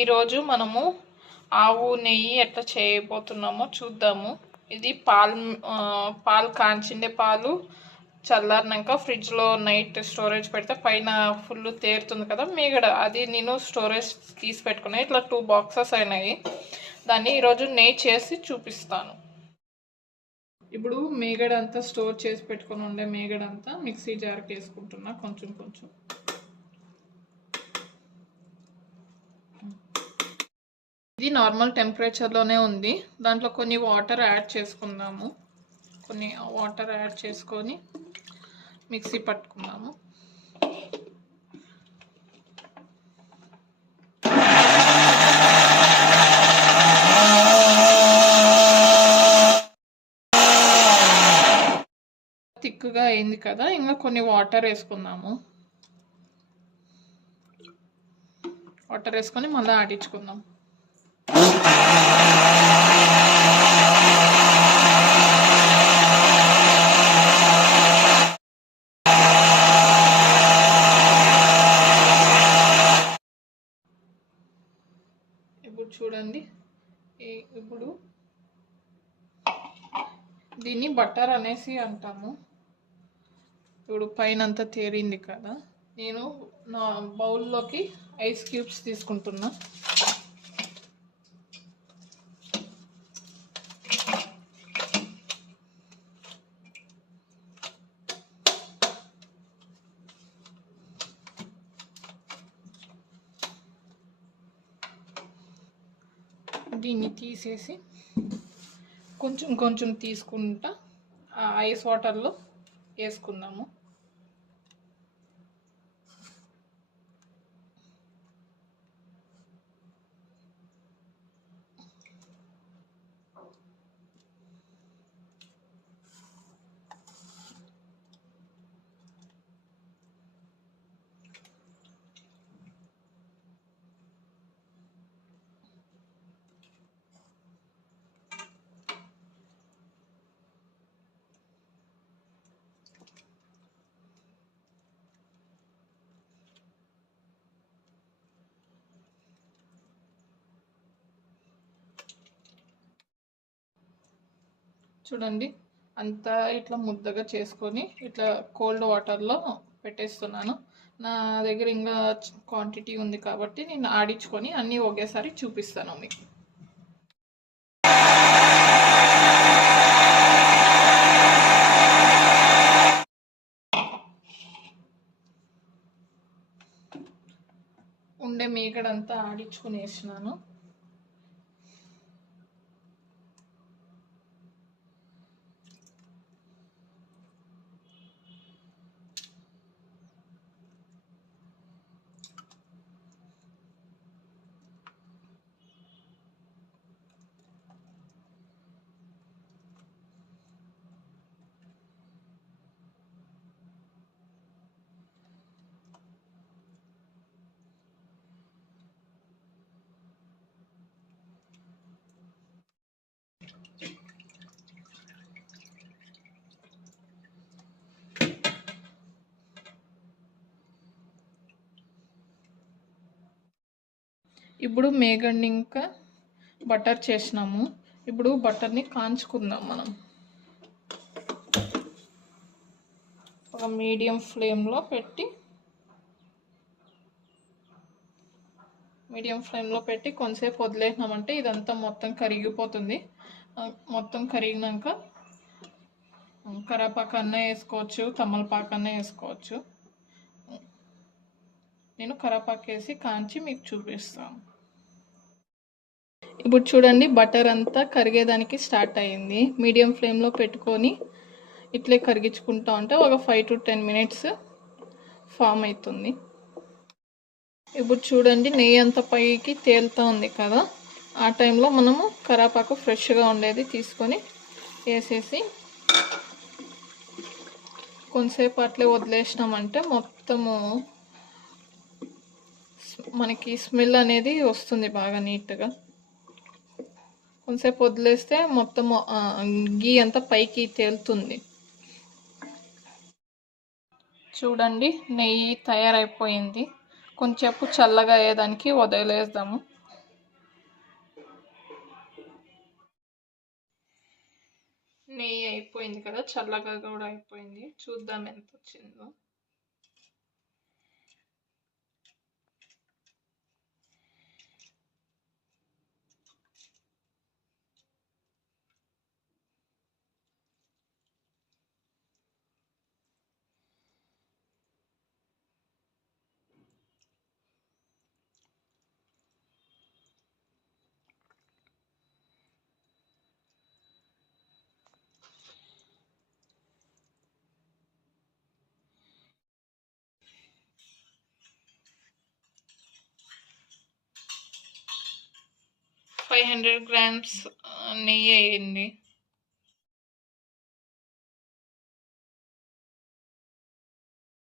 ఈరోజు మనము ఆవు నెయ్యి ఎట్లా చేయబోతున్నామో చూద్దాము. ఇది పాలు కాంచిండే పాలు చల్లారినాక ఫ్రిడ్జ్లో నైట్ స్టోరేజ్ పెడితే పైన ఫుల్ తేరుతుంది కదా మీగడ, అది నేను స్టోరేజ్ తీసి పెట్టుకున్నాను. ఇట్లా 2 బాక్సెస్ అయినాయి. దాన్ని ఈరోజు నెయ్యి చేసి చూపిస్తాను. ఇప్పుడు మేగడ అంతా స్టోర్ చేసి పెట్టుకుని ఉండే మేగడ అంతా మిక్సీ జార్కి వేసుకుంటున్నా కొంచెం కొంచెం. ఇది నార్మల్ టెంపరేచర్లోనే ఉంది. దాంట్లో కొన్ని వాటర్ యాడ్ చేసుకుందాము. కొన్ని వాటర్ యాడ్ చేసుకొని మిక్సీ పట్టుకుందాము. థిక్గా అయింది కదా, ఇంకా కొన్ని వాటర్ వేసుకుందాము. వాటర్ వేసుకొని మళ్ళీ ఆడించుకుందాం. ఇప్పుడు చూడండి, ఇప్పుడు దీన్ని బటర్ అనేసి అంటాము. ఇప్పుడు పైన అంతా తేరింది కదా, నేను నా బౌల్లోకి ఐస్ క్యూబ్స్ తీసుకుంటున్నా. దీన్ని తీసేసి కొంచెం కొంచెం తీసుకుంటా ఆ ఐస్ వాటర్లో వేసుకుందాము. చూడండి, అంతా ఇట్లా ముద్దగా చేసుకొని ఇట్లా కోల్డ్ వాటర్లో పెట్టేస్తున్నాను. నా దగ్గర ఇంకా క్వాంటిటీ ఉంది కాబట్టి నేను ఆడించుకొని అన్నీ ఒకేసారి చూపిస్తాను మీకు. ఉండే మీగడంతా ఆడించుకుని వేసినాను. ఇప్పుడు మేగడ్ని ఇంకా బటర్ చేసినాము. ఇప్పుడు బటర్ని కాంచుకుందాం మనం. ఒక మీడియం ఫ్లేమ్లో పెట్టి కొంతసేపు వదిలేసినామంటే ఇదంతా మొత్తం కరిగిపోతుంది. మొత్తం కరిగినాక కరివేపాకు అన్న వేసుకోవచ్చు, తమలపాకు అన్న వేసుకోవచ్చు. నేను కరివేపాకు వేసి కాంచి మీకు చూపిస్తాను. ఇప్పుడు చూడండి, బటర్ అంతా కరిగేదానికి స్టార్ట్ అయ్యింది. మీడియం ఫ్లేమ్లో పెట్టుకొని ఇట్లే కరిగించుకుంటా ఉంటే ఒక 5 to 10 minutes ఫామ్ అవుతుంది. ఇప్పుడు చూడండి, నెయ్యి అంతా పైకి తేలుతూ ఉంది కదా, ఆ టైంలో మనము కరివేపాకు ఫ్రెష్గా ఉండేది తీసుకొని వేసేసి కొంతసేపు అట్లే వదిలేసినామంటే మొత్తము మనకి స్మెల్ అనేది వస్తుంది బాగా నీట్గా. కొంతసేపు వదిలేస్తే మొత్తం గీ అంతా పైకి తేలుతుంది. చూడండి, నెయ్యి తయారైపోయింది. కొంచెంసేపు చల్లగా అయ్యేదానికి వదిలేద్దాము. నెయ్యి అయిపోయింది కదా, చల్లగా కూడా అయిపోయింది. చూద్దాం ఎంత వచ్చిందో. ఫైవ్ 500 grams నెయ్యి అయ్యింది.